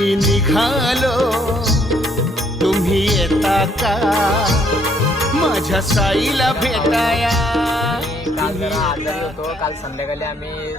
मी निघालो. तुम्ही येता का? माझ्या साईला भेटाया. काल जरा आजारी होतो. काल संध्याकाळी आम्ही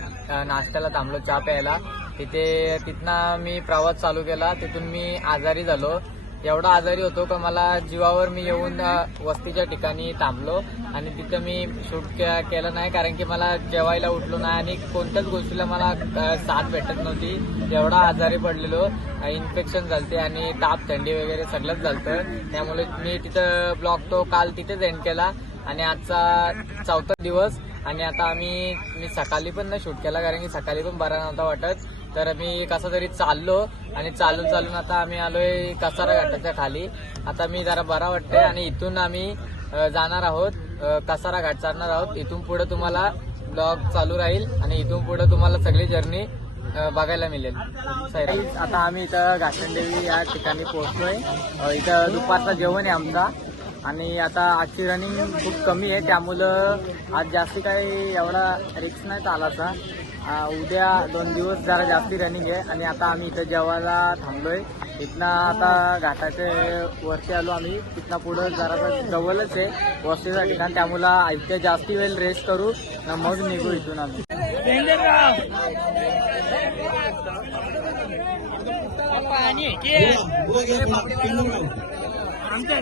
नाश्त्याला थांबलो चहा प्यायला. तिथे तिथनं मी प्रवास चालू केला. तिथून मी आजारी झालो. एवढा आजारी होतो का मला जीवावर मी येऊन वस्तीच्या ठिकाणी थांबलो आणि तिथं मी शूट के- केलं नाही कारण की मला जेवायला उठलो नाही आणि कोणत्याच गोष्टीला मला साथ भेटत नव्हती. एवढा आजारी पडलेलो इन्फेक्शन झालते आणि ताप थंडी वगैरे सगळंच झालतं. त्यामुळे मी तिथं ब्लॉग तो काल तिथेच एंड केला आणि आजचा चौथा दिवस आणि आता आम्ही मी सकाळी पण नाही शूट केला कारण की सकाळी पण बरा नव्हता वाटत. तर मी कसं तरी चाललो आणि चालून चालून आता आम्ही आलोय कसारा घाटाच्या खाली. आता मी जरा बरा वाटतंय आणि इथून आम्ही जाणार आहोत कसारा घाट चालणार आहोत. इथून पुढे तुम्हाला ब्लॉग चालू राहील आणि इथून पुढे तुम्हाला सगळी जर्नी बघायला मिळेल. आता आम्ही इथं घाटंदेवी या ठिकाणी पोहोचलोय. इथं दुपारचं जेवण आहे आमचा. आणि आता आजची रनिंग खूप कमी आहे. त्यामुळं आज जास्ती काही एवढा रिक्स नाही चालायचा. उद्या दोन दिवस जरा जास्ती रनिंग आहे. आणि आता आम्ही इथं जेवायला थांबलोय. इथनं आता घाटाचे वरती आलो आम्ही. तिथनं पुढं जरा जवळच आहे वस्तीचं ठिकाण. त्यामुळं इथे जास्ती वेळ रेस्ट करू न मग निघू इथून आम्ही. आमच्या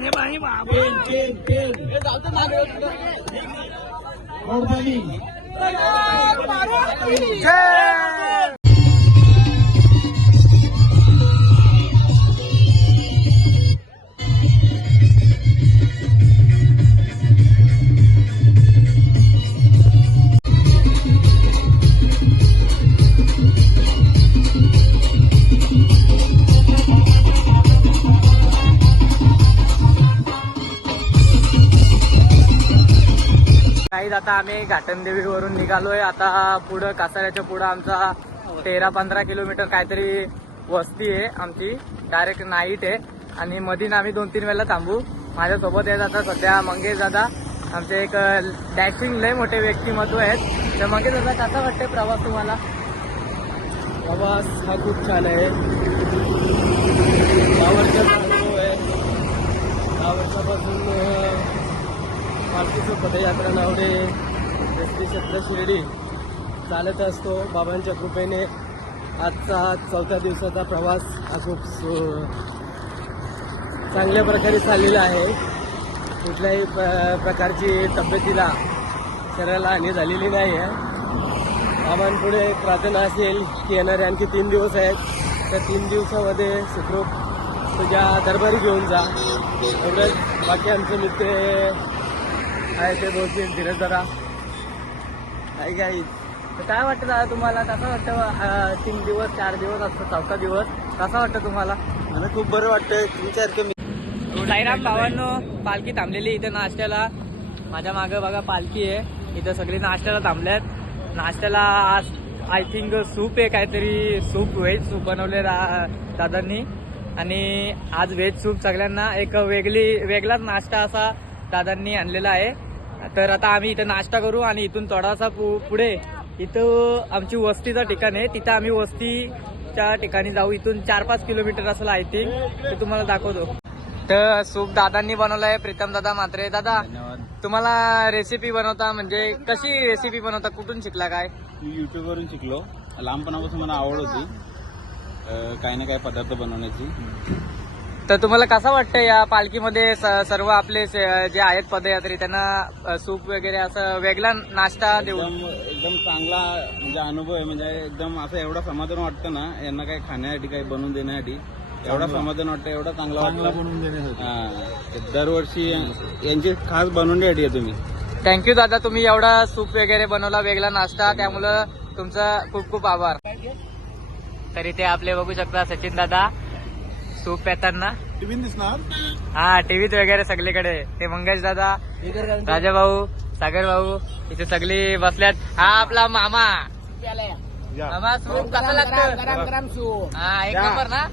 काही आता आम्ही घाटनदेवीवरून निघालोय. आता पुढं कासाऱ्याच्या पुढं आमचा तेरा पंधरा किलोमीटर काहीतरी वस्ती आहे आमची. डायरेक्ट नाईट आहे. आणि मधीन आम्ही दोन तीन वेळेला थांबू. माझ्यासोबत येत आता सध्या मंगेश दादा. आमचे एक डॅशिंग लय मोठे व्यक्तिमत्व आहेत. तर मंगेश दादा कसा वाटते प्रवास तुम्हाला? प्रवास हा खूप छान आहे. दहा वर्षाचा अनुभव आहे. दहा वर्षापासून पालखीचं पदयात्रा नावडे एस टी शिर्डी चालत असतो. बाबांच्या कृपेने आजचा चौथ्या दिवसाचा प्रवास हा खूप चांगल्या प्रकारे चाललेला आहे. कुठल्याही प- प्रकारची तब्येतीला शरीराला हानी झालेली नाही आहे. बाबांपुढे प्रार्थना असेल की येणारे आणखी तीन दिवस आहेत. त्या तीन दिवसामध्ये सुखरूप तुझ्या दरबारी घेऊन जा. एवढंच. बाकी आमचे मित्र आहे ते बोलतील धीरज जरा काय काय तर काय वाटतं दादा तुम्हाला? कसं वाटतं तीन दिवस चार दिवस असतो चौथा दिवस? कसा वाटतं तुम्हाला? मला खूप बरं वाटतंय. तुमच्यासारखे साईराम भावांनो पालखी थांबलेली इथं नाश्त्याला. माझ्या मागं बघा पालखी आहे. इथं सगळी नाश्त्याला थांबल्यात. नाश्त्याला आज आय थिंक सूप आहे काहीतरी. सूप व्हेज सूप बनवले दादांनी. आणि आज व्हेज सूप सगळ्यांना एक वेगळी वेगळाच नाश्ता असा दादांनी आणलेला आहे. तर आता आम्ही इथं नाश्ता करू आणि इथून थोडासा पु- पुढे इथं आमची वस्तीचं ठिकाण आहे. तिथं आम्ही वस्तीच्या ठिकाणी जाऊ. इथून चार पाच किलोमीटर असेल आय थिंक ते तुम्हाला दाखवतो. तर सूप दादांनी बनवलंय प्रीतम दादा मात्रे. दादा तुम्हाला रेसिपी बनवता म्हणजे कशी रेसिपी बनवता? कुठून शिकला काय? मी युट्यूबवरून शिकलो. लहानपणापासून मला आवड होती. काही ना काही पदार्थ बनवण्याची. तर तुम्हाला कसं वाटतं या पालखीमध्ये सर्व आपले जे आहेत पदयात्री त्यांना सूप वगैरे असं वेगळा नाश्ता देऊन? एकदम एकदम चांगला म्हणजे अनुभव आहे. म्हणजे एकदम असं एवढं समाधान वाटतं ना यांना काही खाण्यासाठी काही बनवून देण्यासाठी एवढं समाधान वाटतं एवढं चांगलं वाटतं बनवून देण्यासाठी. हा. दरवर्षी यांची खास बनवण्यासाठी आहे तुम्ही. थँक्यू दादा. तुम्ही एवढा सूप वगैरे बनवला वेगळा नाश्ता त्यामुळं तुमचा खूप खूप आभार. तरी ते आपले बघू शकता सचिन दादा. सूप पेताना. टीव्ही दिसणार? हा टीव्हीत वगैरे सगळीकडे. ते मंगेश दादा राजा भाऊ सागर भाऊ इथे सगळी बसल्यात. हा आपला मामा. मामा सूप कसं लागतं हा एक नंबर ना?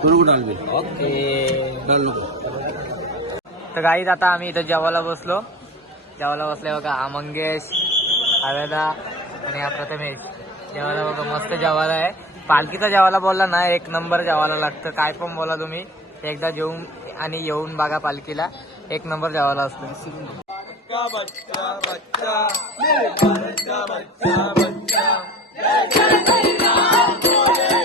डाल दे ओके. डाल नको. तर गाईत आता आम्ही इथं जेवायला बसलो. जेवायला बसले बघा हा मंगेश हवेदा आणि हा प्रथमेश. जेवायला बघा मस्त जेवायला आहे. पालखीचा जेवायला बोलला ना एक नंबर जेवायला लागतं. काय पण बोला तुम्ही. एकदा जेवून आणि येऊन बघा पालखीला. एक नंबर जेवायला असतो. मुळीच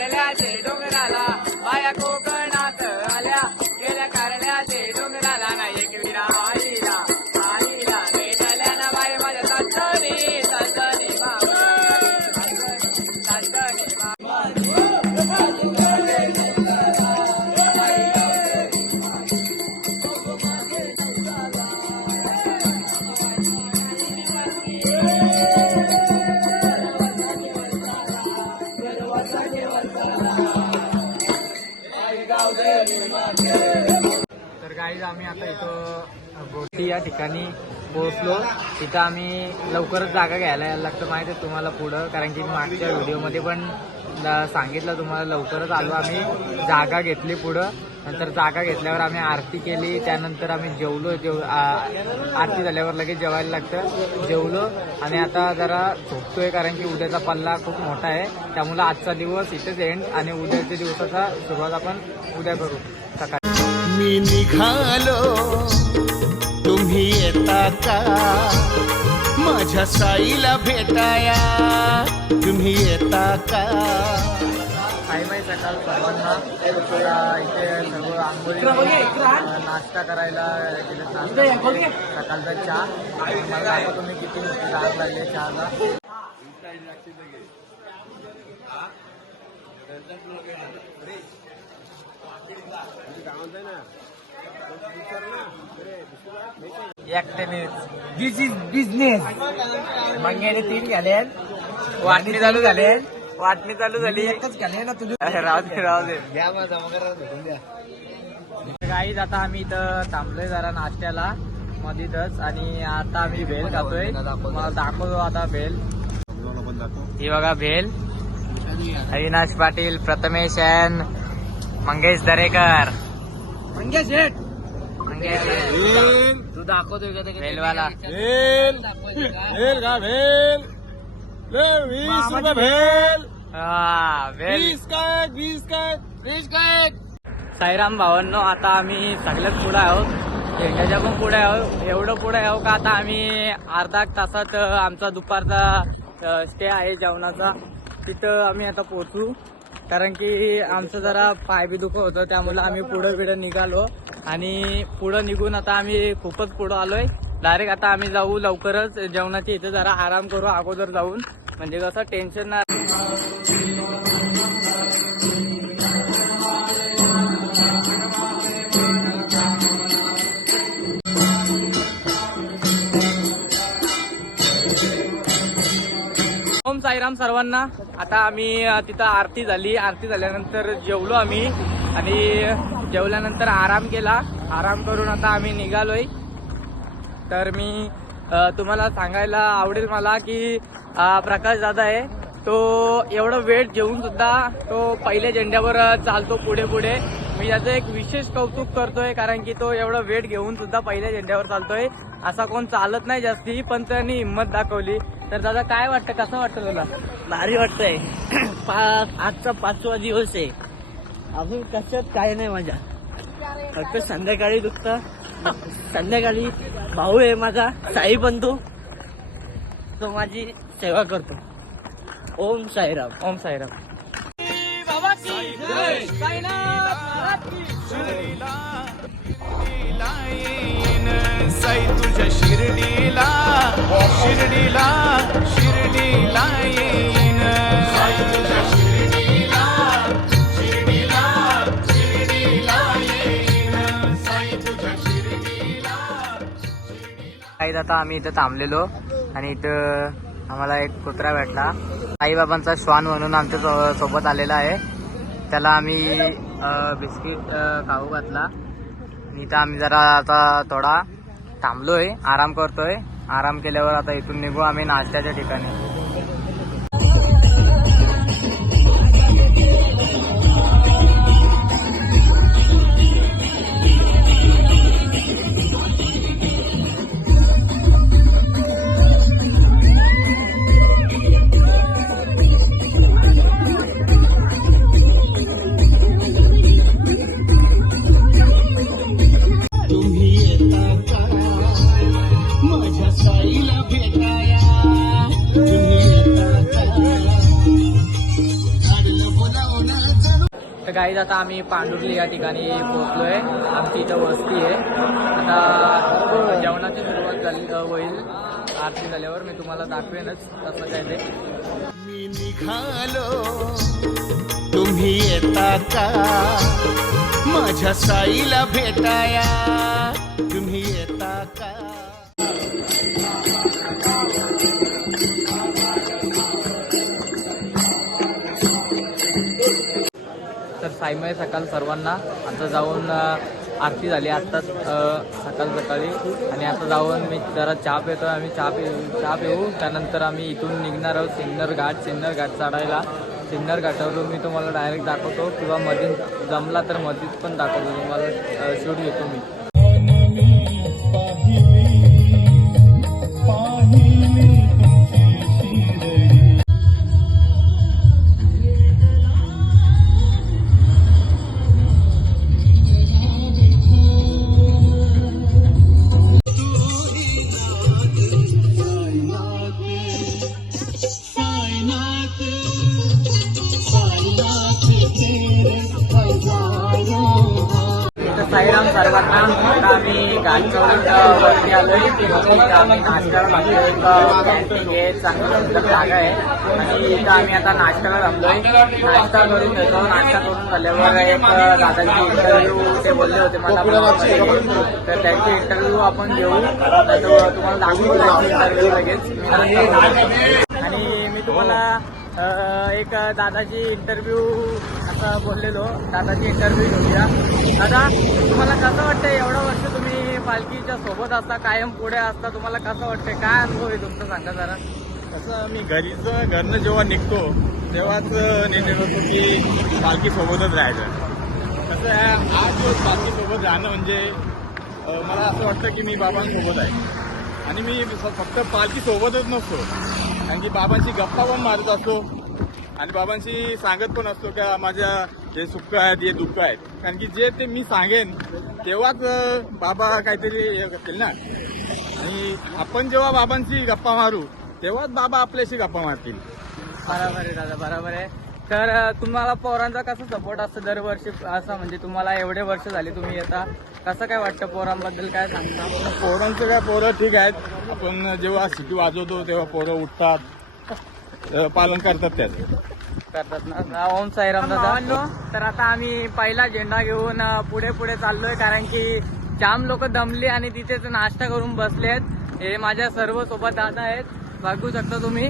Para la या ठिकाणी पोहोचलो. तिथं आम्ही लवकरच जागा घ्यायला यायला लागतं माहिती आहे तुम्हाला पुढं. कारण की मी मागच्या व्हिडिओमध्ये पण सांगितलं तुम्हाला लवकरच आलो आम्ही. जागा घेतली पुढं. नंतर जागा घेतल्यावर आम्ही आरती केली. त्यानंतर आम्ही जेवलो. जेव आरती झाल्यावर लगेच जेवायला लागतं. जेवलो. आणि आता जरा झोपतोय कारण की उद्याचा पल्ला खूप मोठा आहे. त्यामुळे आजचा दिवस इथेच एंड आणि उद्याच्या दिवसाचा सुरुवात आपण उद्या करू. सकाळी. मी निघालो. तुम्ही येता का? माझ्या साईला भेटाया. तुम्ही येता का? काही माहिती सकाळ सर्वांना. आता इथे सर्व नाश्ता करायला. सकाळचा चहा. मला दाखवा तुम्ही किती राग लागली आहे चहाला. एकट्याने दिस इज बिझनेस मंग्याने तीन घाले वाटणी चालू झाले. वाटणी चालू झाली. एकच घाले ना तुझी राहू दे राहू दे. गाईज आता आम्ही इथं थांबलोय जरा नाश्त्याला. मधीतच. आणि आता आम्ही भेल खातोय. मला दाखवतो. आता भेल. ही बघा भेल. अविनाश पाटील प्रथमेश मंगेश दरेकर. मंगेश शेठ. तू दाखवतोय का ते भेलवाला. भेल. भेल का? भेल. ले, वीस रुपये भेल. हा भेल. वीस काय वीस काय वीस काय साईराम भावांनो आता आम्ही सगळ्यात पुढे आहोत. झेंड्याच्या पण पुढे आहोत. एवढं पुढे आहोत का आता आम्ही अर्धा एक तासात आमचा दुपारचा स्टे आहे जेवणाचा. तिथं आम्ही आता पोहोचू. कारण की आमचं जरा पाय बी दुखत होतं त्यामुळे आम्ही पुढं बिडं निघालो. आणि पुढं निघून आता आम्ही खूपच पुढं आलोय. डायरेक्ट आता आम्ही जाऊ लवकरच जेवणाची इथे जरा आराम करू अगोदर जाऊन. म्हणजे कसं टेन्शन नाही ओम सर्वांना. आता आम्ही तिथं आरती झाली. आरती झाल्यानंतर जेवलो आम्ही. आणि जेवल्यानंतर आराम केला. आराम करून आता आम्ही निघालोय. तर मी तुम्हाला सांगायला आवडेल मला की प्रकाश दादा आहे. तो एवढं वेट घेऊन सुद्धा तो पहिल्या झेंड्यावर चालतो पुढे पुढे मी याचं एक विशेष कौतुक करतोय कारण की तो एवढं वेट घेऊन सुद्धा पहिल्या झेंड्यावर चालतोय. असा कोण चालत नाही जास्ती पण त्यांनी हिंमत दाखवली. तर दादा काय वाटतं? कसं वाटतं तुला? भारी वाटतंय. पाच आजचा पाचवा दिवस आहे. अजून कशात काय नाही माझ्या. फक्त संध्याकाळी दुखतं. संध्याकाळी भाऊ आहे माझा साई बंधू तो माझी सेवा करतो. ओम साईराम. ओम साईराम. साई तुझ्या शिर्डीला शिर्डीला शिर्डीला येईन साई तुझ्या शिर्डीला शिर्डीला शिर्डीला येईन साई तुझ्या शिर्डीला काही आता आम्ही इथं थांबलेलो आणि इथं आम्हाला एक कुत्रा भेटला. आईबाबांचा श्वान म्हणून आमच्यासोबत आलेला आहे. त्याला आम्ही बिस्किट खाऊ घातला. आणि इथं आम्ही जरा आता थोडा थांबलोय आराम करतोय. आराम केल्यावर आता इथून निघू आम्ही नाश्त्याच्या ठिकाणी. काही आता आम्ही पांडुर्ली या ठिकाणी पोहोचलोय. आमची इथं वस्ती आहे. आता जेवणाची सुरुवात झाली होईल. आरती झाल्यावर मी तुम्हाला दाखवेनच कसं काय ते. मी निघालो. तुम्ही येता का? माझ्या साईला भेटाया. तुम्ही येता सायमय सकाळ सर्वांना. आता जाऊन आरती झाली आत्ताच सकाळ सकाळी. आणि आता जाऊन मी जरा चहा पितो आम्ही चहा पिऊ चहा पिऊ. त्यानंतर आम्ही इथून निघणार आहोत सिन्नर घाट. सिन्नर घाट चढायला. सिन्नर घाटावरून मी तुम्हाला डायरेक्ट दाखवतो. किंवा मधील जमला तर मधीच पण दाखवतो. तुम्हाला शूट घेतो मी. साईराम सर्वांना आता आम्ही घाटचौलीत वरती आलोय आम्ही नाश्त्याला एक कॅन्टीन आहे चांगलं सुंदर जागा आहे. आणि इथं आम्ही आता नाश्त्याला थांबलोय. नाश्ता करून घेतो नाश्ता करून झाल्यावर एक दादाची इंटरव्ह्यू ते बोलले होते. मला तर त्यांचे इंटरव्ह्यू आपण घेऊ. तर तुम्हाला दाखवू इंटरव्ह्यू लगेच. आणि मी तुम्हाला एक दादाची इंटरव्ह्यू असं बोललेलो. दादाची इंटरव्ह्यू घेऊया. दादा तुम्हाला कसं वाटतं एवढं वर्ष तुम्ही पालखीच्या सोबत असता कायम पुढे असता तुम्हाला कसं वाटतंय? काय अनुभव आहे तुमचं? सांगा जरा. कसं मी घरीच घरनं जेव्हा निघतो तेव्हाच निर्णय होतो की पालखी सोबतच राहायचं. कसं आज दिवस पालखी सोबत राहणं म्हणजे मला असं वाटतं की मी बाबांसोबत आहे. आणि मी फक्त पालखी सोबतच नसतो. कारण की बाबांची गप्पा पण मारत असतो. आणि बाबांशी सांगत पण असतो का माझ्या जे सुख आहेत हे दुःख आहेत. कारण की जे ते मी सांगेन तेव्हाच बाबा काहीतरी हे करतील ना. आणि आपण जेव्हा बाबांशी गप्पा मारू तेव्हाच बाबा आपल्याशी गप्पा मारतील. बरोबर आहे दादा बरोबर आहे. तर तुम्हाला पोरांचा कसा सपोर्ट असतो दरवर्षी? असं म्हणजे तुम्हाला एवढे वर्ष झाले तुम्ही येता. कसं काय वाटतं पोरांबद्दल काय सांगता? पोरांचं काय पोरं ठीक आहेत. आपण जेव्हा सिटी वाजवतो तेव्हा पोरं उठतात. पालन करतात त्याचं. करतात. ना ओम साईराम दादा. तर आता आम्ही पहिला झेंडा घेऊन पुढे पुढे चाललोय कारण की जाम लोक दमले आणि तिथेच नाश्ता करून बसलेत. हे माझ्या सर्व सोबत दादा आहेत. बघू शकता तुम्ही.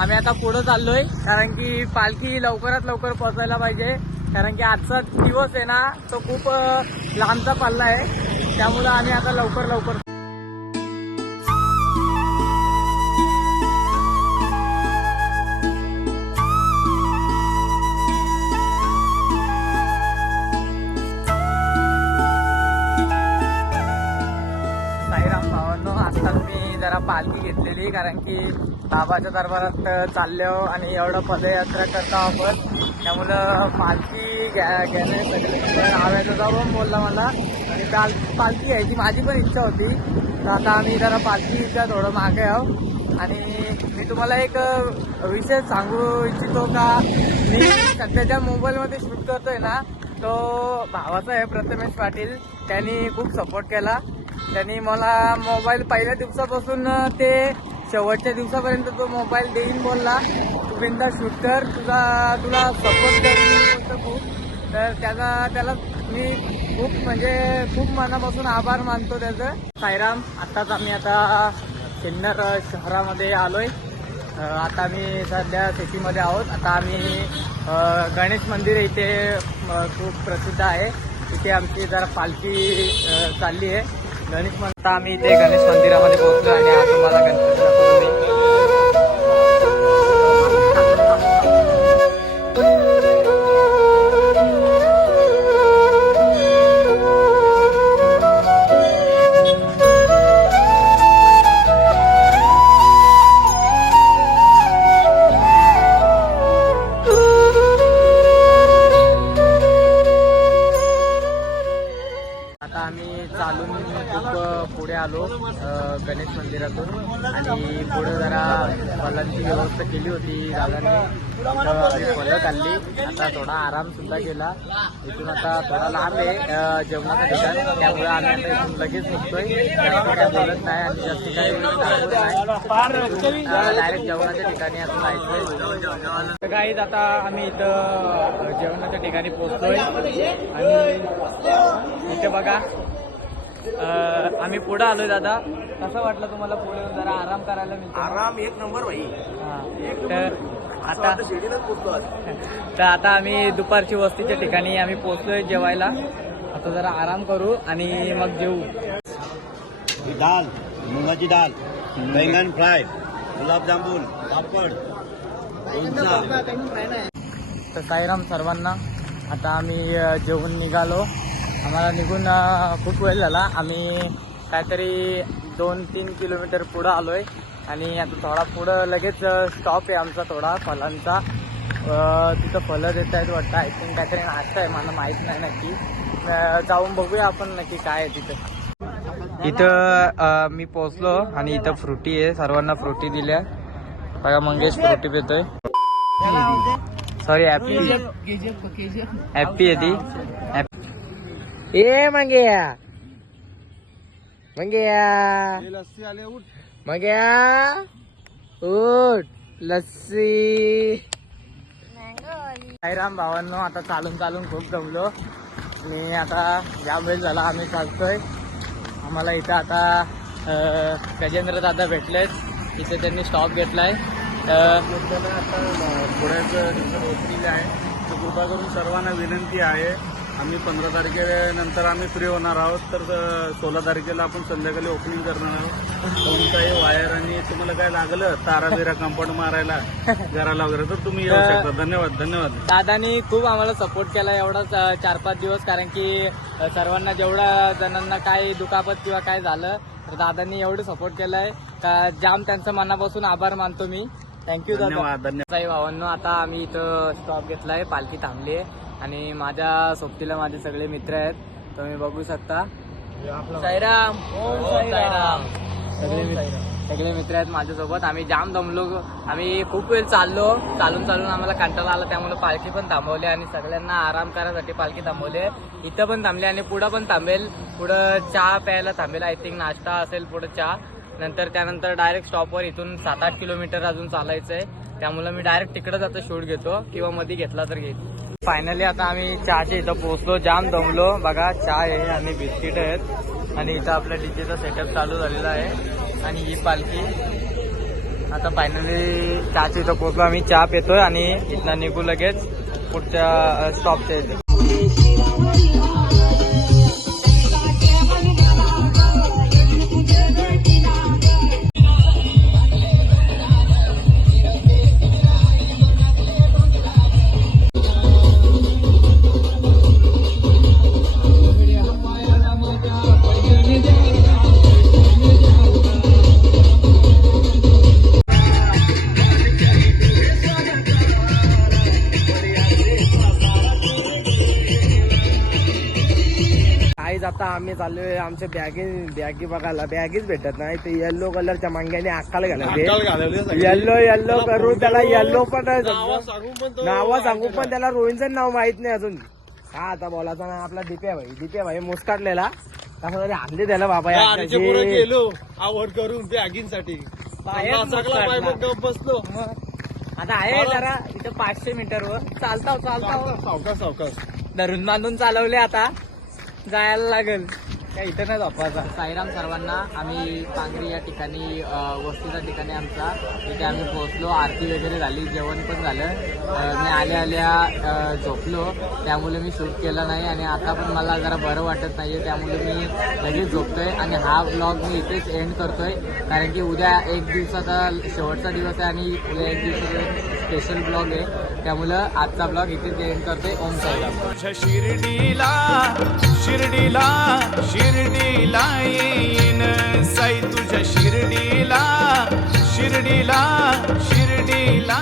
आम्ही आता पुढे चाललोय कारण की पालखी लवकरात लवकर पोचायला पाहिजे. कारण की आजचा दिवस आहे ना तो खूप लांबचा पल्ला आहे. त्यामुळं आम्ही आता लवकर लवकर आज मी जरा पालखी घेतलेली कारण की बाबाच्या दरबारात चाललो आणि एवढं पदयात्रा करतो आपण. त्यामुळं पालखी घ्या घेण्यासाठी आव्याचा जाऊन बोलला मला. आणि काल पालखी घ्यायची माझी पण इच्छा होती. तर आता आम्ही जरा पालखीच्या थोडं मागे आहो आणि मी तुम्हाला एक विषय सांगू इच्छितो का? मी सध्याच्या मोबाईलमध्ये शूट करतोय ना तो भावाचा आहे प्रथमेश पाटील त्यांनी खूप सपोर्ट केला. त्यांनी मला मोबाईल पहिल्या दिवसापासून ते शेवटच्या दिवसापर्यंत तो मोबाईल देईन बोलला. तू बिंदा शूट कर. तुझा तुला सपोर्ट कर. खूप. तर त्याचा त्याला मी खूप म्हणजे खूप मनापासून आभार मानतो त्याचं. सायराम आत्ताच आम्ही आता सिन्नर शहरामध्ये आलोय. आता मी सध्या सिटीमध्ये आहोत. आता आम्ही गणेश मंदिर इथे खूप प्रसिद्ध आहे. इथे आमची जरा पालखी चालली आहे. गणेश मंदिर आता आम्ही इथे गणेश मंदिरामध्ये पोहोचलो आणि आज तुम्हाला गणपती आम्ही चालून खूप पुढे आलो गणेश मंदिरातून. आणि पुढे जरा फलांची व्यवस्था केली होती दादाने. फळं आम्ही फलं खाल्ली आता थोडा आराम सुद्धा केला. इथून आता थोडा लांब आहे जेवणाचं ठिकाण. त्यामुळे आम्ही आता इथून लगेच निघतोय. जास्त काय बोलत नाही आणि जास्त काही डायरेक्ट जेवणाच्या ठिकाणी असं माहिती तर काहीच आता आम्ही इथं जेवणाच्या ठिकाणी पोहोचतोय आणि इथे बघा आम्ही पुढे आलोय दादा. कसं वाटलं तुम्हाला पुढे येऊन जरा आराम करायला मिळतो आराम एक नंबर भाई हा. तर आता तर आता आम्ही दुपारची वस्तीच्या ठिकाणी आम्ही पोहोचलोय जेवायला. आता जरा आराम करू आणि मग जेवू ही दाल मुगाची दाल बैंगन फ्राय गुलाबजामुन पापड तर साईराम सर्वांना आता आम्ही जेवून निघालो. आम्हाला निघून खूप वेळ झाला. आम्ही काहीतरी दोन तीन किलोमीटर पुढं आलोय. आणि आता थोडा पुढं लगेच स्टॉप आहे आमचा थोडा फलांचा. अ, तिथं फलं देत आहेत वाटतं. आय थिंक काहीतरी नाश्ता आहे मला माहीत नाही नक्की. जाऊन बघूया आपण नक्की काय आहे तिथं. इथं मी पोचलो आणि इथं फ्रुटी आहे. सर्वांना फ्रुटी दिल्या. बघा मंगेश फ्रुटी पितोय. सॉरी हॅपी हॅपी आहे ती. ए मंग्या. मंग्या. मंग्या. उठ लस्सी. साईराम भावांनो आता चालून चालून खूप जमलो. आणि आता या वेळ झाला आम्ही चालतोय. आम्हाला इथं आता गजेंद्र दादा भेटलेत. इथे त्यांनी स्टॉप घेतलाय. पुढ्याचं दिवसात ओपनिंग आहे. तर कृपा करून सर्वांना विनंती आहे. आम्ही पंधरा तारखेनंतर आम्ही फ्री होणार आहोत. तर सोळा तारखेला आपण संध्याकाळी ओपनिंग करणार आहोत. कोणताही वायर आणि तुम्हाला काय लागलं तारा बिरा कंपाऊंड मारायला घराला वगैरे तर तुम्ही येऊ शकता. धन्यवाद धन्यवाद. दादानी खूप आम्हाला सपोर्ट केला एवढाच चार पाच दिवस कारण की सर्वांना जेवढ्या जणांना काय दुखापत किंवा काय झालं तर दादांनी एवढं सपोर्ट केलाय. का जाम त्यांचं मनापासून आभार मानतो मी. थँक्यू दादा. धन्यवाद धन्यवाद. साई भावांनो आता आम्ही इथं स्टॉप घेतलाय पालखी थांबली आहे आणि माझ्या सोबतीला माझे सगळे मित्र आहेत. तुम्ही बघू शकता. साईराम. साईराम. सगळे मित्र सगळे मित्र आहेत माझ्यासोबत. आम्ही जाम दमलो. आम्ही खूप वेळ चाललो. चालून चालून आम्हाला कंटाळा आला. त्यामुळे पालखी पण थांबवली आणि सगळ्यांना आराम करायसाठी पालखी थांबवली. इथं पण थांबली आणि पुढं पण थांबेल. पुढं चहा प्यायला थांबेल. आय थिंक नाश्ता असेल पुढं चहा. नंतर त्यानंतर डायरेक्ट स्टॉपवर इथून सात आठ किलोमीटर अजून चालायचं आहे त्यामुळे मी डायरेक्ट तिकडे जातो शूट घेतो. किंवा मध्ये घेतला तर घेईल फायनली आता आम्ही चहाच्या इथं पोहोचलो जाम दमलो. बघा चहा आहे आणि बिस्किट आहेत. आणि इथं आपल्या डीजेचा सेटअप चालू झालेला आहे. आणि ही पालखी. आता फायनली चहाच्या इथं पोहोचलो. आम्ही चहा पितोय आणि इथनं निघू लगेच पुढच्या स्टॉपच्या इथे. आम्ही चाललोय आमच्या बॅगी बॅगी बघायला. बॅगीच भेटत नाही. ते येल्लो कलरच्या मांग्याने अक्काला घालायचे. येल्लो येल्लो करून त्याला येल्लो पण नाव सांगू पण त्याला. रोहिणचं नाव माहीत नाही अजून. हा आता बोलायचा ना आपला दिप्या भाई दिप्या भाई मुस्काटलेला तरी आणले त्याला बाबा. गेलो. आवड करून मुस्काटला. बसलो. आता आहे जरा इथं पाचशे मीटरवर. चालताव. चालताव सावकाश सावकाश. धरून बांधून चालवले आता. जायला लागेल. काय इथं नाही झोपायचा. साईराम सर्वांना आम्ही पांगरी या ठिकाणी वस्तूच्या ठिकाणी आमचा तिथे आम्ही पोहोचलो. आरती वगैरे झाली जेवण पण झालं. मी आल्या आल्या झोपलो. त्यामुळे मी शूट केलं नाही आणि आता पण मला जरा बरं वाटत नाहीये. त्यामुळे मी लगेच झोपतोय आणि हा ब्लॉग मी इथेच एंड करतोय. कारण की उद्या एक दिवसाचा शेवटचा दिवस आहे आणि उद्या एक दिवसाचा स्पेशल ब्लॉग आहे. त्यामुळं आजचा ब्लॉग इथे एंड करते. ओम साईराम. शिर्डीला शिर्डीला शिर्डीला येईन. साई तुझ्या शिर्डीला शिर्डीला शिर्डीला